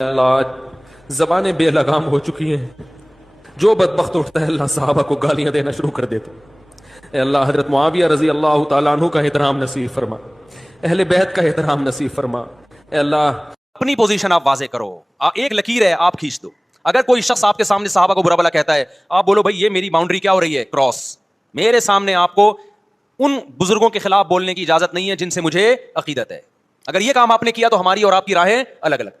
اللہ زبانیں بے لگام ہو چکی ہیں، جو بدبخت اٹھتا ہے اللہ صحابہ کو گالیاں دینا شروع کر دیتا ہے۔ اے اللہ حضرت معاویہ رضی اللہ تعالیٰ عنہ کا احترام نصیب فرما، اہل بیت کا احترام نصیب فرما۔ اے اللہ اپنی پوزیشن آپ واضح کرو، ایک لکیر ہے آپ کھینچ دو۔ اگر کوئی شخص آپ کے سامنے صحابہ کو برا بلا کہتا ہے، آپ بولو بھائی یہ میری باؤنڈری کیا ہو رہی ہے، کراس۔ میرے سامنے آپ کو ان بزرگوں کے خلاف بولنے کی اجازت نہیں ہے جن سے مجھے عقیدت ہے۔ اگر یہ کام آپ نے کیا تو ہماری اور آپ کی راہیں الگ الگ۔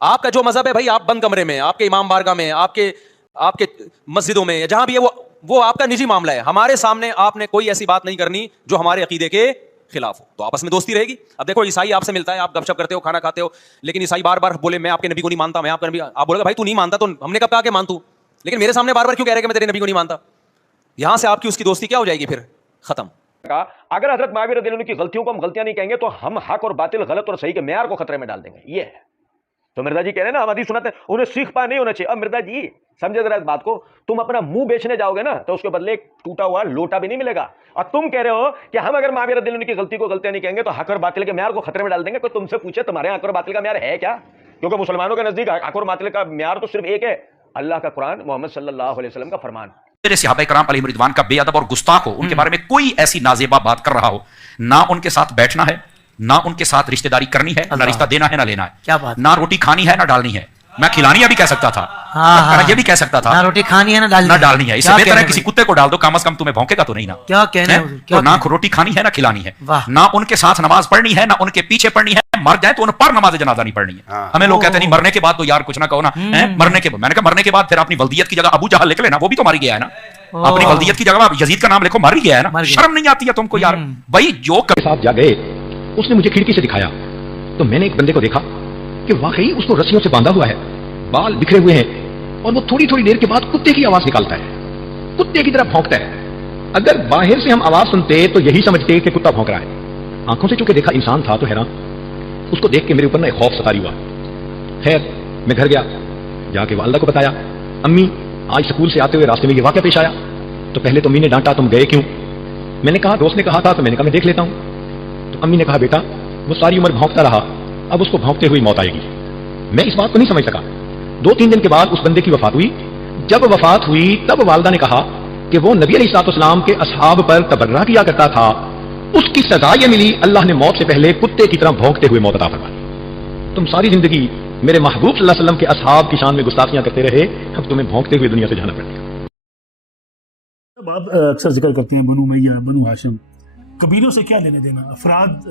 آپ کا جو مذہب ہے بھائی، آپ بند کمرے میں، آپ کے امام بارگاہ میں، آپ کے مسجدوں میں، یا جہاں بھی ہے وہ آپ کا نجی معاملہ ہے۔ ہمارے سامنے آپ نے کوئی ایسی بات نہیں کرنی جو ہمارے عقیدے کے خلاف ہو، تو آپس میں دوستی رہے گی۔ اب دیکھو عیسائی آپ سے ملتا ہے، آپ گپ شپ کرتے ہو، کھانا کھاتے ہو، لیکن عیسائی بار بار بولے میں آپ کے نبی کو نہیں مانتا، میں آپ کا نبی، آپ بولے گا بھائی تو نہیں مانتا تو ہم نے کب کہا کہ مان تو، لیکن میرے سامنے بار بار کیوں کہہ رہے کہ میں تیرے نبی کو نہیں مانتا؟ یہاں سے آپ کی اس کی دوستی کیا ہو جائے گی، پھر ختم۔ اگر حضرت معاویہ رضی اللہ عنہ کی غلطیوں کو ہم غلطیاں نہیں کہیں گے تو ہم حق اور باطل، غلط اور صحیح کے معیار کو خطرے میں ڈال دیں گے۔ یہ ہے تو مرزا جی کہہ رہے ہیں نا، ہم حدیث سناتے ہیں انہیں سیکھ پا نہیں ہونا چاہیے۔ اب مرزا جی سمجھے ذرا اس بات کو، تم اپنا منہ بیچنے جاؤ گے نا تو اس کے بدلے ایک ٹوٹا ہوا لوٹا بھی نہیں ملے گا، اور تم کہہ رہے ہو کہ ہم اگر معاویہ رضی اللہ عنہ کی غلطی کو غلطیاں نہیں کہیں گے تو حق اور باطل کے معیار کو خطرے میں ڈال دیں گے۔ کوئی تم سے پوچھے تمہارے حق اور باطل کا معیار ہے کیا؟ کیونکہ مسلمانوں کے نزدیک حق اور باطل کا معیار تو صرف ایک ہے، اللہ کا قرآن، محمد صلی اللہ علیہ وسلم کا فرمان۔ میرے صحابہ کرام علیہم رضوان کا بے ادب اور گستاخ ہو، ان کے بارے میں کوئی ایسی نازیبہ بات کر رہا ہو، نہ ان کے ساتھ بیٹھنا ہے، نہ ان کے ساتھ رشتہ داری کرنی ہے، نہ رشتہ دینا ہے نہ لینا ہے، نہ روٹی کھانی ہے نہ ڈالنی ہے۔ میں کھلانی بھی کہہ سکتا تھا، یہ بھی کہہ سکتا تھا، نہ روٹی کھانی ہے نہ ڈالنی ہے۔ اس سے بہتر ہے کسی کتے کو ڈال دو، کم از کم تمہیں بھونکے گا تو نہیں نا۔ کیا کہنے تو نہ روٹی کھانی ہے نہ کھلانی ہے، نہ ان کے ساتھ نماز پڑھنی ہے نہ ان کے پیچھے پڑھنی ہے۔ مر جائے تو ان پر نماز جنازہ نہیں پڑھنی ہے۔ ہمیں لوگ کہتے ہیں نہیں مرنے کے بعد تو یار کچھ نہ کہو نا، مرنے کے بعد، میں نے کہا مرنے کے بعد پھر اپنی ولدیت کی جگہ ابو جہل لکھ لینا، وہ بھی تو مر گیا ہے نا۔ اپنی ولدیت کی جگہ یزید کا نام لکھو، مر گیا ہے نا۔ شرم نہیں آتی ہے تم کو یار؟ بھائی جو ساتھ جا گئے، اس نے مجھے کھڑکی سے دکھایا تو میں نے ایک بندے کو دیکھا کہ واقعی اس کو رسیوں سے باندھا ہوا ہے، بال بکھرے ہوئے ہیں، اور وہ تھوڑی تھوڑی دیر کے بعد کتے کی آواز نکالتا ہے، کتے کی طرح بھونکتا ہے۔ اگر باہر سے ہم آواز سنتے تو یہی سمجھتے کہ کتا بھونک رہا ہے، آنکھوں سے چونکہ دیکھا انسان تھا تو حیران۔ اس کو دیکھ کے میرے اوپر ایک خوف ستاری ہوا۔ خیر میں گھر گیا، جا کے والدہ کو بتایا، امی آج سکول سے آتے ہوئے راستے میں یہ واقعہ پیش آیا۔ تو پہلے تو امی نے ڈانٹا تم گئے کیوں؟ میں نے کہا دوست نے کہا تھا تو میں نے کہا میں دیکھ لیتا ہوں۔ تو امی نے کہا بیٹا وہ ساری عمر بھونکتا رہا، اب اس کو بھونکتے ہوئی موت آئے گی۔ میں اس بات کو نہیں سمجھ سکا۔ 2-3 دن کے بعد اس بندے کی وفات ہوئی۔ جب وفات ہوئی تب والدہ نے کہا کہ وہ نبی علیہ الصلوۃ والسلام کے اصحاب پر تبرہ کیا کرتا تھا، اس کی سزا یہ ملی اللہ نے موت سے پہلے کتے کی طرح بھونکتے ہوئے موت عطا فرمائی۔ تم ساری زندگی میرے محبوب صلی اللہ علیہ وسلم کے اصحاب کی شان میں گستاخیاں کرتے رہے، اب تمہیں بھونکتے ہوئے دنیا سے جانا پڑے گا۔ آپ اکثر ذکر کرتے ہیں بنو امیہ، بنو ہاشم، قبیلوں سے کیا لینے دینا؟ افراد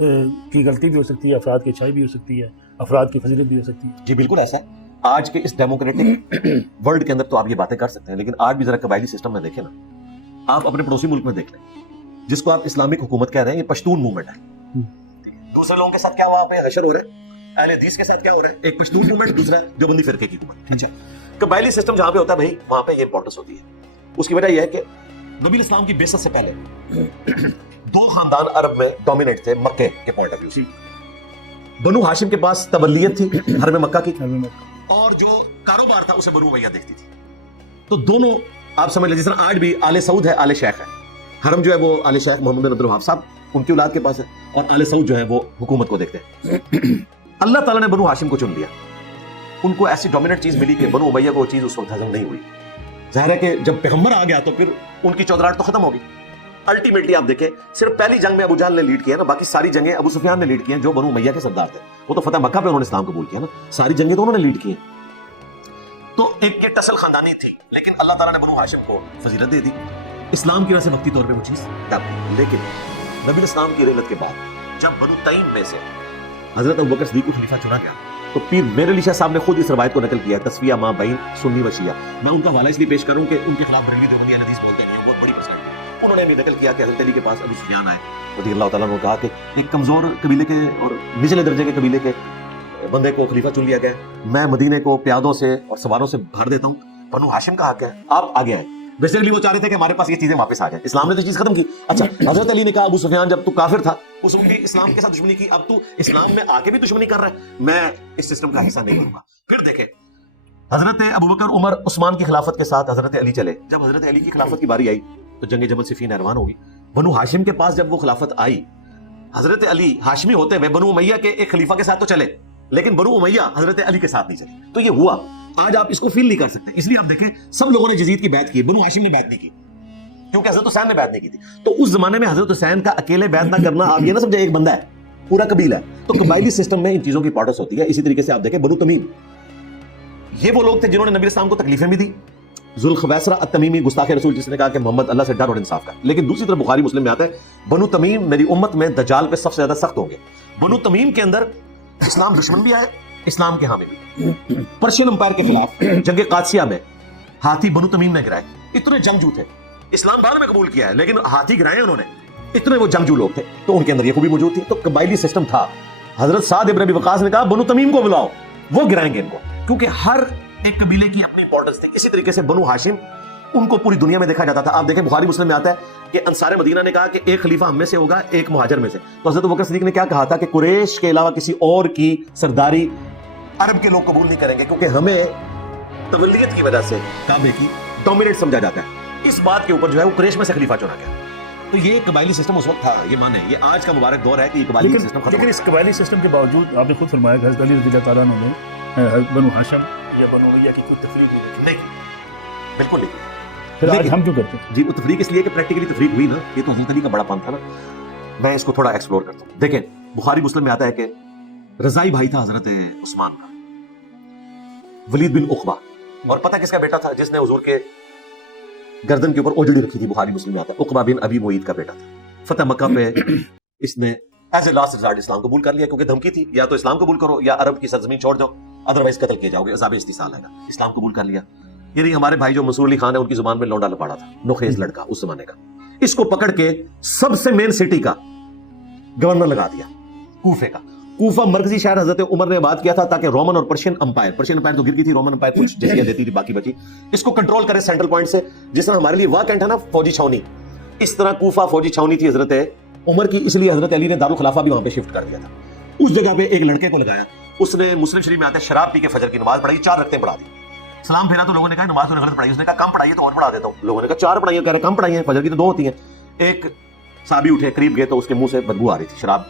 کی غلطی بھی ہو سکتی ہے، افراد کی اچھائی بھی ہو سکتی ہے، افراد کی فضیلت بھی ہو سکتی ہے۔ جی بالکل ایسا ہے۔ آج کے اس ڈیموکریٹک ورلڈ کے اندر تو آپ یہ باتیں کر سکتے ہیں، لیکن آج بھی ذرا قبائلی سسٹم میں دیکھیں نا، آپ اپنے پڑوسی ملک میں دیکھ لیں جس کو آپ اسلامک حکومت کہہ رہے ہیں، یہ پشتون موومنٹ ہے۔ دوسرے لوگوں کے ساتھ کیا ہوا پہ حشر ہو رہا ہے، اہل حدیث کے ساتھ کیا ہو رہا ہے، ایک پشتون موومنٹ، دوسرا دیوبندی فرقے کی حکومت۔ اچھا قبائلی سسٹم جہاں پہ ہوتا ہے بھائی، وہاں پہ یہ امپورٹنس ہوتی ہے۔ اس کی وجہ یہ ہے کہ نبی اسلام کی بعثت سے پہلے 2 خاندان عرب میں ڈومینیٹ تھے مکے کے پوائنٹ آف ویو سے۔ بنو ہاشم کے پاس تبلیت تھی حرم مکہ کی، اور جو کاروبار تھا اسے بنو امیہ دیکھتی تھی۔ تو دونوں آپ سمجھ لیں، جس طرح آج بھی آل سعود ہے، آل شیخ ہے، حرم جو ہے وہ آل شیخ محمد بن عبد الوہاب صاحب ان کی اولاد کے پاس ہے، اور آل سعود جو ہے وہ حکومت کو دیکھتے ہیں۔ اللہ تعالیٰ نے بنو ہاشم کو چن لیا، ان کو ایسی ڈومیننٹ چیز ملی کہ بنو امیہ کو وہ چیز اس وقت ہضم نہیں ہوئی۔ ظاہر ہے کہ جب پیغمبر آ گیا تو پھر ان کی چودراہٹ تو ختم ہوگی۔ الٹیمیٹلی آپ دیکھیں صرف پہلی جنگ میں ابو جہل نے لیڈ کیا نا، باقی ساری جنگیں ابو سفیان نے لیڈ کی ہیں، جو بنو امیہ کے سردار تھے۔ وہ تو فتح مکہ پہ انہوں نے اسلام قبول کیا نا، ساری جنگیں تو انہوں نے لیڈ کی ہیں۔ تو ایک یہ ٹسل خاندانی تھی، لیکن اللہ تعالیٰ نے بنو ہاشم کو فضیلت دے دی اسلام کی وجہ سے، وقتی طور پہ وہ چیز دب گئی۔ لیکن نبی اسلام کی رحلت کے بعد جب بنو تیم میں سے حضرت ابوبکر صدیق کو خلیفہ چنا گیا تو پیر میر علی شاہ صاحب نے خود اس روایت کو نقل کیا ہے، تسویہ ماں بین سنی و شیعہ۔ میں ان کا حوالہ اس لیے پیش کروں کہ ان کے خلاف بریلوی دیوبندی اہل حدیث بولتے نہیں ہیں، بہت بڑی پرسنٹ۔ انہوں نے بھی نقل کیا کہ حضرت علی کے پاس ابو سفیان آئے رضی اللہ تعالیٰ نے کہا کہ ایک کمزور قبیلے کے اور نچلے درجے کے قبیلے کے بندے کو خلیفہ چن لیا گیا، میں مدینے کو پیادوں سے اور سواروں سے بھر دیتا ہوں، بنو ہاشم کا حق ہے، آپ آگے آئیں۔ بیسیکلی وہ چاہ رہے تھے کہ ہمارے پاس یہ چیزیں واپس آ جائیں، اسلام نے تو چیز ختم کی۔ اچھا حضرت علی نے کہا ابو سفیان جب تو کافر تھا اس وقت اسلام کے ساتھ دشمنی کی، اب تو اسلام میں آ کے بھی دشمنی کر رہا ہے، میں اس سسٹم کا حصہ نہیں ہوں گا۔ پھر دیکھیں حضرت ابوبکر عمر عثمان کی خلافت کے ساتھ حضرت علی چلے، جب حضرت علی کی خلافت کی باری آئی تو جنگ جمل صفین ایروان ہوگی۔ بنو ہاشم کے پاس جب وہ خلافت آئی، حضرت علی ہاشمی ہوتے ہوئے بنو امیہ کے ایک خلیفہ کے ساتھ تو چلے، لیکن بنو امیہ حضرت علی کے ساتھ نہیں چلی. تو یہ ہوا. آج آپ اس کو فیل نہیں کر سکتے, اس لیے آپ دیکھیں سب لوگوں نے یزید کی بیعت کی, بنو ہاشم نے بیعت نہیں کی کیونکہ حضرت حسین نے بیعت نہیں کی تھی. تو اس زمانے میں حضرت حسین کا اکیلے بیعت نہ کرنا, آپ یہ نہ سمجھے ایک بندہ ہے, پورا قبیلہ ہے. تو قبائلی سسٹم میں ان چیزوں کی امپورٹنس ہوتی ہے. اسی طریقے سے آپ دیکھیں بنو تمیم, یہ وہ لوگ تھے جنہوں نے نبی اسلام کو تکلیفیں بھی دی. ذوالخویسرہ التمیمی گستاخ رسول, جس نے کہا کہ محمد اللہ سے ڈر اور انصاف کا. لیکن دوسری طرف بخاری مسلم میں آتا ہے بنو تمیم میری امت میں دجال پہ سب سے زیادہ سخت ہوں گے. بنو تمیم کے اندر اسلام دشمن بھی آئے, اسلام کے حامی بھی. پرشین امپائر کے خلاف جنگ قادسیہ میں ہاتھی بنو تمیم نے گرائے. اتنے جنگجو تھے, اسلام بعد میں قبول کیا ہے لیکن ہاتھی گرائے انہوں نے, اتنے وہ جنگجو لوگ تھے. تو ان کے اندر یہ خوبی موجود تھی. تو قبائلی سسٹم تھا. حضرت سعد ابن ابی وقاص نے کہا بنو تمیم کو بلاؤ, وہ گرائیں گے ان کو, کیونکہ ہر ایک قبیلے کی اپنی امپورٹنس تھی. اسی طریقے سے بنو ہاشم, ان کو پوری دنیا میں دیکھا جاتا تھا. آپ دیکھیں بخاری مسلم میں آتا ہے کہ انصار مدینہ نے کہا کہ ایک خلیفہ ہم میں سے ہوگا, ایک مہاجر میں سے. تو حضرت بکر صدیق نے کیا کہا تھا کہ قریش کے علاوہ کسی اور کی سرداری عرب کے لوگ قبول نہیں کریں گے, کیونکہ ہمیں تولیت کی وجہ سے کعبے کی ڈومینیٹ سمجھا جاتا ہے. اس بات کے اوپر جو ہے وہ قریش میں سے خلیفہ چنا گیا. تو یہ قبائلی سسٹم اس وقت تھا, یہ مانے یہ آج کا مبارک دور ہے کہ یہ قبائلی سسٹم ختم. لیکن اس قبائلی سسٹم کے باوجود آپ نے خود فرمایا کہ حضرت علی رضی اللہ تعالیٰ عنہ نے بنو ہاشم یا بنو امیہ کی کوئی تفریق نہیں, بالکل نہیں. پھر آج ہم کیوں کرتے ہیں؟ جی وہ تفریق اس لیے کہ پریکٹیکلی تفریق ہوئی نا, یہ تو حضرت علی کا بڑا پن تھا نا. میں اس کو تھوڑا ایکسپلور کرتا ہوں. دیکھیں بخاری مسلم میں آتا ہے کہ رضائی بھائی تھا حضرت عثمان کا, ولید بن عقبہ, اور پتہ کس کا بیٹا تھا جس نے حضور کے گردن کے اوپر اوجڑی رکھی تھی. بخاری مسلم میں آتا ہے عقبہ بن ابی معیط کا بیٹا تھا. فتح مکہ پہ اس نے ایز اے لاسٹ ریزارٹ اسلام قبول کر لیا, کیونکہ دھمکی تھی یا تو اسلام قبول کرو یا عرب کی سرزمین چھوڑ جاؤ, ادروائز قتل کیے جاؤ گے, عذاب استحصال آئے گا. اسلام قبول کر لیا. یعنی ہمارے بھائی جو منصور علی خان ہے ان کی زبان میں لونڈا لپاڑا تھا, نوخیز لڑکا اس زمانے کا. اس کو پکڑ کے سب سے مین سٹی کا گورنر لگا دیا, کوفے کا. کوفہ مرکزی شہر حضرت عمر نے آباد کیا تھا تاکہ رومن اور پرشین امپائر تو گر گئی تھی, رومن امپائر کچھ جزیہ دیتی تھی, باقی بچی, اس کو کنٹرول کرے سینٹرل پوائنٹ سے. جس طرح ہمارے لیے واہ کینٹ ہے نا فوجی چھاونی, اس طرح کوفہ فوجی چھاونی تھی حضرت عمر کی. اس لیے حضرت علی نے دارالخلافہ بھی وہاں پہ شفٹ کر دیا تھا. اس جگہ پہ ایک لڑکے کو لگایا, اس نے مسلم شریف میں آتا ہے شراب پی کے فجر کی نماز پڑھائی, 4 رکعتیں پڑھا دی. سلام پھیرا تو لوگوں نے کہا نماز تو غلط پڑھائی. اس نے کہا کم پڑھائیے تو اور پڑھا دیتا ہوں. لوگوں نے کہا 4 پڑھائیے, کہہ رہے کم پڑھائیے, فجر کی تو 2 ہوتی ہیں. ایک صحابی اٹھے, قریب گئے تو اس کے منہ سے بدبو آ رہی تھی شراب.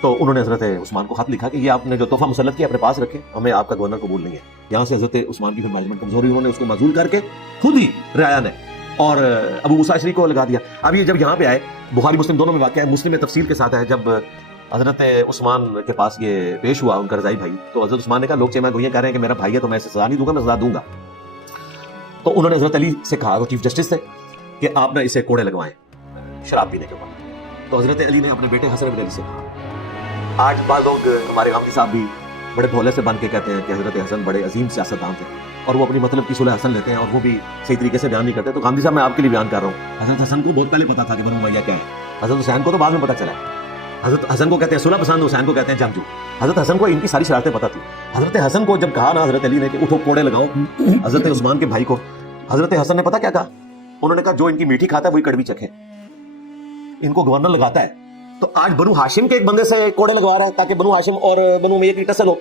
تو انہوں نے حضرت عثمان کو خط لکھا کہ یہ آپ نے جو تحفہ مسلط کیا اپنے پاس رکھے, ہمیں آپ کا گورنر قبول نہیں ہے. یہاں سے حضرت عثمان کی پھر مینجمنٹ کمزوری, انہوں نے اس کو معزول کر کے خود ہی رعایا نے اور ابو موسیٰ اشعری کو لگا دیا. اب یہ جب یہاں پہ آئے, بخاری مسلم دونوں میں واقعہ ہے, مسلم میں تفصیل کے ساتھ ہے, جب حضرت عثمان کے پاس یہ پیش ہوا ان کا رضائی بھائی, تو حضرت عثمان نے کہا لوگ چیمہ گوئیاں کہہ رہے ہیں کہ میرا بھائی ہے تو میں اسے سزا نہیں دوں گا, میں سزا دوں گا. تو انہوں نے حضرت علی سے کہا, وہ چیف جسٹس تھے, کہ آپ نے اسے کوڑے لگوائیں شراب پینے کے اوپر. تو حضرت علی نے اپنے بیٹے حسن بن علی سے کہا. آج بعض لوگ ہمارے غامدی صاحب بھی بڑے بھولے سے بن کے کہتے ہیں کہ حضرت حسن بڑے عظیم سیاستدان تھے اور وہ اپنی مطلب کی صلح حسن لیتے ہیں, اور وہ بھی صحیح طریقے سے بیان نہیں کرتے. تو غامدی صاحب میں آپ کے لیے بیان کر رہا ہوں, حضرت حسن کو بہت پہلے پتا تھا کہ بنو امیہ کیا ہے. حضرت حسین کو تو بعد میں پتا چلا. حضرت حسن کو کہتے ہیں صلح پسند, حسین کو کہتے ہیں جنگجو. حضرت حسن کو ان کی ساری شرارتیں پتہ تھی. حضرت حسن کو جب کہا نا حضرت علی نے کہ اٹھو کوڑے لگاؤ حضرت عثمان کے بھائی کو, حضرت حسن نے پتا کیا کہا, انہوں نے کہا جو ان کی میٹھی کھاتا ہے وہی کڑوی چکھے. ان کو گورنر لگاتا ہے. تو آج بنو ہاشم کے ایک بندے سے کوڑے لگوا رہا ہے تاکہ بنو ہاشم اور بنو امیہ کی ٹسل ہو.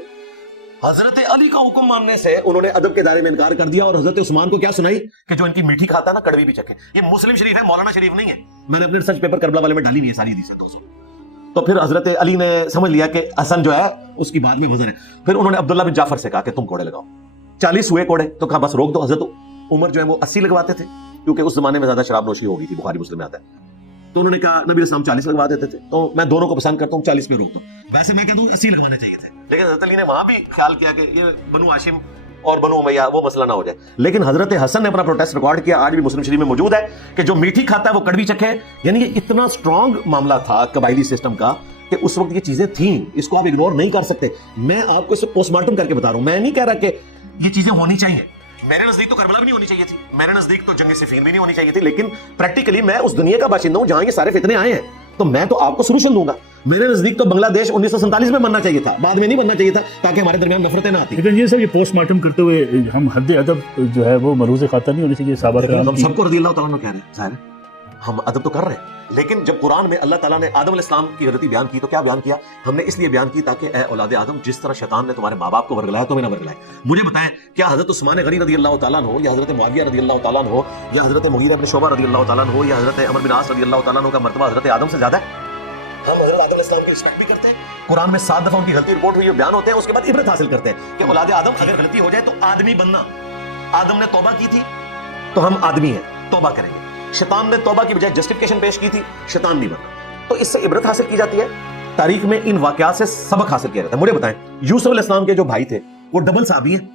حضرت علی کا حکم ماننے سے انہوں نے ادب کے دائرے میں انکار کر دیا, اور حضرت عثمان کو کیا سنائی کہ جو ان کی میٹھی کھاتا ہے نا کڑوی بھی چکھے. یہ مسلم شریف ہے, مولانا شریف نہیں ہے. میں نے اپنے ریسرچ پیپر کربلا والے میں ڈالی ہوئی ہے ساری حدیثیں. تو پھر حضرت علی نے سمجھ لیا کہ حسن جو ہے اس کی بات میں وزن ہے. پھر انہوں نے عبداللہ بن جعفر سے کہا کہ تم کوڑے لگاؤ. 40 ہوئے کوڑے, تو کہا بس روک دو. حضرت عمر جو ہے وہ 80 لگواتے تھے, کیونکہ اس زمانے میں زیادہ شراب نوشی ہو گئی تھی, بخاری مسلم میں آتا ہے. تو انہوں نے کہا نبی اسلام 40 لگوا دیتے تھے, تو میں دونوں کو پسند کرتا ہوں, 40 پہ روک دو. ویسے میں کہتا ہوں 80 لگوانے چاہیے تھے, لیکن حضرت علی نے وہاں بھی خیال کیا کہ یہ بنو ہاشم اور بنو امیہ وہ مسئلہ نہ ہو جائے. لیکن حضرت حسن نے اپنا پروٹیسٹ ریکارڈ کیا, آج بھی مسلم شریف میں موجود ہے, کہ جو میٹھی کھاتا ہے وہ کڑوی چکھے. یعنی یہ اتنا اسٹرانگ معاملہ تھا قبائلی سسٹم کا کہ اس وقت یہ چیزیں تھیں, اس کو آپ اگنور نہیں کر سکتے. میں آپ کو اس کو پوسٹ مارٹم کر کے بتا رہا ہوں, میں نہیں کہہ رہا کہ یہ چیزیں ہونی چاہیے. میرے نزدیک تو کربلا بھی نہیں ہونی چاہیے تھی, میرے نزدیک تو جنگ صفین بھی نہیں ہونی چاہیے تھی, لیکن پریکٹیکلی میں اس دنیا کا باشندہ ہوں جہاں یہ سارے فتنے آئے ہیں, تو میں تو آپ کو سولوشن دوں گا. میرے نزدیک تو بنگلہ دیش 1947 میں بننا چاہیے تھا, بعد میں نہیں بننا چاہیے تھا, تاکہ ہمارے درمیان نفرتیں نہ آتی. لیکن یہ سب یہ پوسٹ مارٹم کرتے ہوئے ہم حد ادب جو ہے وہ ملحوظ خاطر نہیں ہونی چاہیے صحابہ کرام. ہم سب کو رضی اللہ تعالیٰ عنہ کہہ رہے ہیں, ظاہر ہم ادب تو کر رہے ہیں, لیکن جب قرآن میں اللہ تعالیٰ نے آدم علیہ السلام کی غلطی بیان کی تو کیا بیان کیا؟ ہم نے اس لیے بیان کی تاکہ اے اولاد آدم, جس طرح شیطان نے تمہارے ماں باپ کو ورگلایا تمہیں نہ ورگلائے. مجھے بتائیں کیا حضرت عثمان غنی رضی اللہ تعالیٰ عنہ یا حضرت معاویہ رضی اللہ تعالیٰ عنہ یا حضرت مغیرہ بن شعبہ رضی اللہ تعالیٰ عنہ یا حضرت عمرو بن عاص رضی اللہ تعالیٰ عنہ کا مرتبہ حضرت آدم سے زیادہ ہے؟ ہم حضرت آدم علیہ السلام کی رسپیکٹ بھی کرتے ہیں, قرآن میں 7 دفعہ ان کی غلطی رپورٹ ہوئی ہے, بیان ہوتے ہیں, اس کے بعد عبرت حاصل کرتے ہیں کہ اولاد آدم اگر غلطی ہو جائے تو آدمی بننا, آدم نے توبہ کی تھی تو ہم آدمی ہیں, توبہ کریں گے. شیطان نے توبہ کی بجائے جسٹیفیکیشن پیش کی تھی, شیطان نہیں بننا. تو اس سے عبرت حاصل کی جاتی ہے, تاریخ میں ان واقعات سے سبق حاصل کیا جاتا ہے. مجھے بتائیں, یوسف علیہ السلام کے جو بھائی تھے وہ ڈبل صحابی ہیں.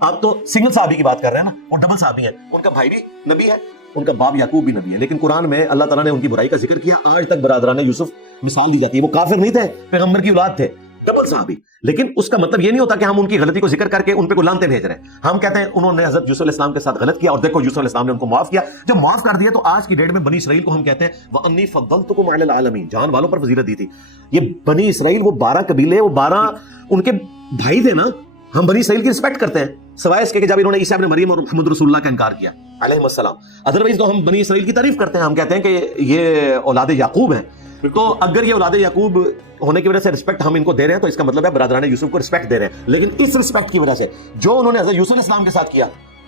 آپ تو سنگل صحابی کی بات کر رہے ہیں نا, وہ ڈبل صحابی ہیں. ان کا بھائی بھی نبی ہے, ان کا باپ یعقوب بھی نبی ہے, لیکن قرآن میں اللہ تعالیٰ نے ان کی برائی کا ذکر کیا. آج تک برادران یوسف مثال دی جاتی ہے, وہ کافر نہیں تھے, پیغمبر کی اولاد تھے, ڈبل صحابی. لیکن اس کا مطلب یہ نہیں ہوتا کہ ہم ان کی غلطی کو ذکر کر کے ان پہ کو لانتے بھیج رہے ہیں. ہم کہتے ہیں انہوں نے حضرت یوسف علیہ السلام کے ساتھ غلط کیا اور دیکھو یوسف علیہ السلام نے ان کو معاف کیا. جب معاف کر دیا تو آج کی ڈیٹ میں بنی اسرائیل کو ہم کہتے ہیں وَأَنِّي فَضَّلْتُكُمْ عَلَى الْعَالَمِينَ, جہان والوں پر فضیلت دی تھی. یہ بنی اسرائیل وہ 12 قبیلے, وہ 12 ان کے بھائی تھے نا. ہم بنی اسرائیل کی رسپیکٹ کرتے ہیں سوائے اس کے کہ جب انہوں نے عیسیٰ ابن مریم اور محمد رسول اللہ کا انکار کیا علیہ السلام. ادروائز تو ہم بنی اسرائیل کی تعریف کرتے ہیں, ہم کہتے ہیں کہ یہ اولاد یعقوب ہیں. تو اگر یہ اولاد یعقوب ہونے کی وجہ سے رسپیکٹ ہم ان کو دے رہے ہیں تو اس کا مطلب ہے برادران یوسف کو رسپیکٹ دے رہے ہیں. لیکن اس رسپیکٹ کی وجہ سے جو انہوں نے حضرت یوسف علیہ السلام کے ساتھ کیا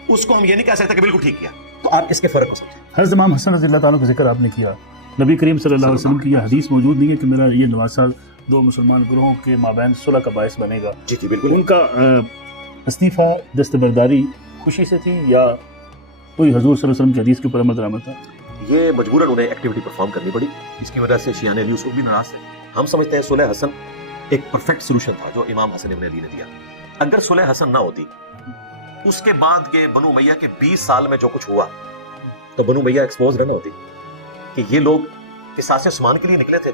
اس کو ہم یہ نہیں کہہ سکتے کہ بالکل ٹھیک کیا. تو آپ اس کے فرق کو سمجھیں. حضرت امام حسن رضی اللہ تعالیٰ کا ذکر آپ نے کیا, نبی کریم صلی اللہ علیہ وسلم کی یہ حدیث موجود نہیں ہے کہ میرا یہ نواسہ 2 مسلمان گروہوں کے مابین صلح کا باعث بنے گا. جی جی بالکل. ان کا استعفیٰ دستبرداری خوشی سے تھی یا کوئی حضور صلی اللہ علیہ وسلم کی حدیث کے اوپر عمل درآمد تھا؟ یہ مجبوراً انہیں ایکٹیویٹی پرفارم کرنی پڑی, اس کی وجہ سے شیعان علی یوسف بھی ناراض تھے. ہم سمجھتے ہیں صلح حسن ایک پرفیکٹ سولوشن تھا جو امام حسن ابن علی نے دیا. اگر صلح حسن نہ ہوتی, اس کے بعد کے بنو امیہ کے 20 سال میں جو کچھ ہوا تو بنو امیہ ایکسپوز نہ ہوتی کہ یہ لوگ قصاص عثمان کے لیے نکلے تھے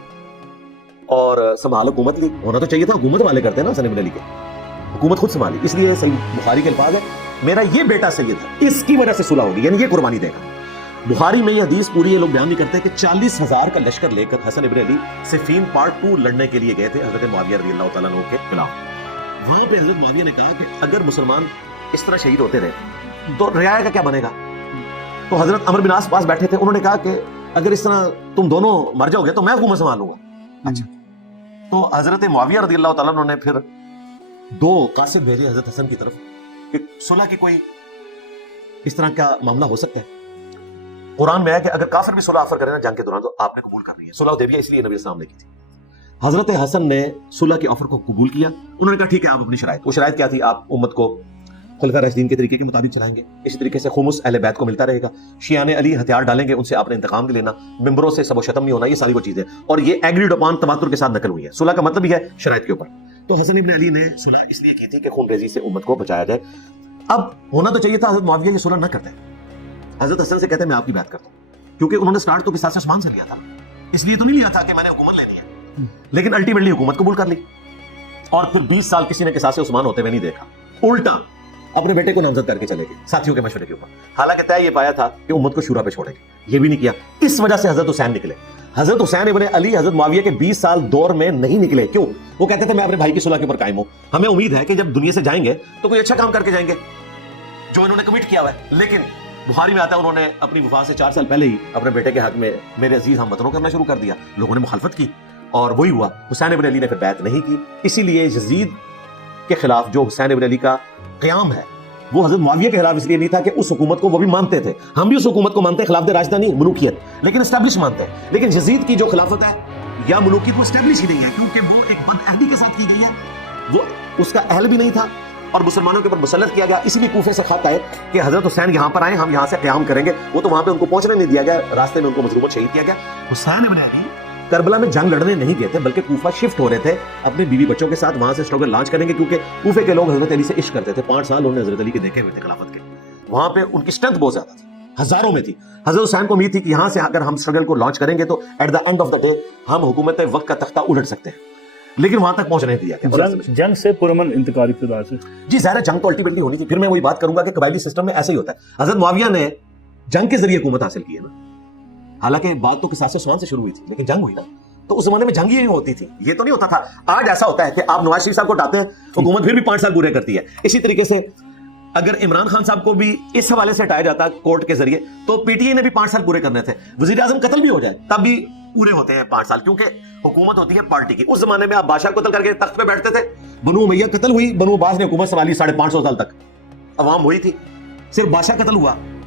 اور سنبھال حکومت لی. ہونا تو چاہیے تھا, حکومت والے کرتے ہیں نا حسن ابن علی کے, حکومت خود سنبھالی. اس لیے صحیح بخاری کے الفاظ ہے میرا یہ بیٹا سید ہے, اس کی وجہ سے صلح ہوگی, یعنی یہ قربانی دے گا. بخاری میں یہ حدیث پوری یہ لوگ بیان نہیں کرتے کہ 40,000 کا لشکر لے کر حسن ابن علی صفین پارٹ 2 لڑنے کے لیے گئے تھے حضرت معاویہ رضی اللہ تعالیٰ عنہ کے خلاف. وہاں پہ حضرت معاویہ نے کہا کہ اگر مسلمان اس طرح شہید ہوتے رہے تو رعایا کا کیا بنے گا. تو حضرت عمرو بن عاص پاس بیٹھے تھے, انہوں نے کہا کہ اگر اس طرح تم دونوں مر جاؤ گے تو میں حکومت سنبھالوں گا. اچھا, تو حضرت معاویہ رضی اللہ تعالیٰ عنہ نے پھر 2 قاصد بھیجے حضرت حسن کی طرف کہ صلح کی کوئی اس طرح کا معاملہ ہو سکتا ہے. قرآن میں ہے کہ اگر کافر بھی صلح آفر کرے نا جنگ کے دوران تو آپ نے قبول کرنی ہے. صلح حدیبیہ اس لیے نبی السلام نے کی تھی. حضرت حسن نے صلح کے آفر کو قبول کیا. انہوں نے کہا ٹھیک ہے آپ اپنی شرائط, وہ شرائط کیا تھی, آپ امت کو خلفاء راشدین کے طریقے کے مطابق چلائیں گے, اسی طریقے سے خمس اہل بیت کو ملتا رہے گا, شیعان علی ہتھیار ڈالیں گے, ان سے آپ نے انتقام نہیں لینا, ممبروں سے سب و شتم نہیں ہونا, یہ ساری وہ چیزیں, اور یہ ایگریڈ اپان تواتر کے ساتھ نقل ہوئی ہے. صلح کا مطلب یہ ہے شرائط کے اوپر. تو حسن ابن علی نے صلح اس لیے کی تھی کہ خون ریزی سے امت کو بچایا جائے. اب ہونا تو چاہیے تھا حضرت معاویہ یہ صلح نہ کرتے, حضرت حسن سے کہتے ہیں میں آپ کی بات کرتا ہوں, کیونکہ انہوں نے سٹارٹ تو قصاص عثمان سے لیا تھا, اس لیے تو نہیں لیا تھا کہ میں نے حکومت لینی ہے, لیکن الٹیمیٹلی حکومت قبول کر لی. اور پھر 20 سال کسی نے قصاص عثمان ہوتے ہوئے نہیں دیکھا, الٹا اپنے بیٹے کو نامزد کر کے چلے گئے ساتھیوں کے مشورے کے اوپر. حالانکہ طے یہ پایا تھا کہ امت کو شورا پہ چھوڑیں گے, یہ بھی نہیں کیا. اس وجہ سے حضرت حسین نکلے. حضرت حسین ابن علی حضرت معاویہ کے 20 سال دور میں نہیں نکلے. کیوں؟ وہ کہتے تھے میں اپنے بھائی کی صلح کے اوپر قائم ہوں, ہمیں امید ہے کہ جب دنیا سے جائیں گے تو کوئی اچھا کام کر کے جائیں گے جو انہوں نے کمٹ کیا ہوا ہے. لیکن بخاری میں آتا ہے انہوں نے اپنی وفات سے 4 سال پہلے ہی اپنے بیٹے کے حق میں میرے عزیز ہم وطنوں کرنا شروع کر دیا. لوگوں نے مخالفت کی اور وہی ہوا. حسین ابن علی نے پھر بیعت نہیں کی. اسی لیے یزید کے خلاف جو حسین ابن علی کا قیام ہے وہ حضرت معاویہ کے خلاف اس لیے نہیں تھا کہ اس حکومت کو وہ بھی مانتے تھے, ہم بھی اس حکومت کو مانتے ہیں, خلافت راشدہ نہیں ملوکیت, لیکن اسٹیبلش مانتے ہیں. لیکن یزید کی جو خلافت ہے یا ملوکیت وہ اسٹیبلش ہی نہیں ہے, کیونکہ وہ ایک بد عہدی کے ساتھ کی گئی ہے, وہ اس کا اہل بھی نہیں تھا اور مسلمانوں کے اوپر مسلط کیا گیا. اسی لیے کوفے سے خط آئے کہ حضرت حسین یہاں پر آئے, ہم یہاں سے قیام کریں گے. وہ تو وہاں پہ ان کو پہنچنے نہیں دیا گیا, راستے میں ان کو مظلومت شہید کیا گیا. حسین ابن علی کربلا میں جنگ لڑنے نہیں گئے تھے بلکہ کوفہ شفٹ ہو رہے تھے اپنے بیوی بچوں کے ساتھ, وہاں سے اسٹرگل لانچ کریں گے, کیونکہ کوفے کے لوگ حضرت علی سے عشق کرتے تھے. 5 سال انہوں نے حضرت علی کے دیکھے ہوئے تھے خلافت کے, وہاں پہ ان کی اسٹرینتھ بہت زیادہ تھی, ہزاروں میں تھی. حضرت حسین کو امید تھی کہ یہاں سے اگر ہم اسٹرگل کو لانچ کریں گے تو at the end of the day ہم حکومت وقت کا تختہ الٹ سکتے ہیں, لیکن وہاں تک پہنچنے دیا گیا. جنگ سے پرامن انتقال ابتدا سے جی ظاہر ہے جنگ تو الٹیمیٹلی ہونی تھی. پھر میں وہی بات کروں گا کہ قبائلی سسٹم میں ایسے ہی ہوتا ہے. حضرت معاویہ نے جنگ کے ذریعے حکومت حاصل کی ہے نا, حالانکہ بات تو قصاص عثمان سے شروع ہوئی تھی لیکن جنگ ہوئی نا, تو اس زمانے میں جنگ ہی ہوتی تھی, یہ تو نہیں ہوتا تھا. آج ایسا ہوتا ہے کہ آپ نواز شریف صاحب کو اٹھاتے ہیں, حکومت پھر بھی 5 سال پورے کرتی ہے. اسی طریقے سے اگر عمران خان صاحب کو بھی اس حوالے سے ہٹایا جاتا کورٹ کے ذریعے تو پی ٹی آئی نے بھی 5 سال پورے کرنے تھے. وزیر اعظم قتل بھی ہو جائے تب بھی پورے ہوتے ہیں 5 سال, کیونکہ حکومت ہوتی ہے پارٹی کی. اس زمانے میں آپ بادشاہ قتل کر کے تخت پہ بیٹھتے تھے, بنو امیہ قتل ہوئی, بنو عباس نے حکومت سنبھالی 550 سال تک, عوام ہوئی تھی, صرف بادشاہ قتل ہوا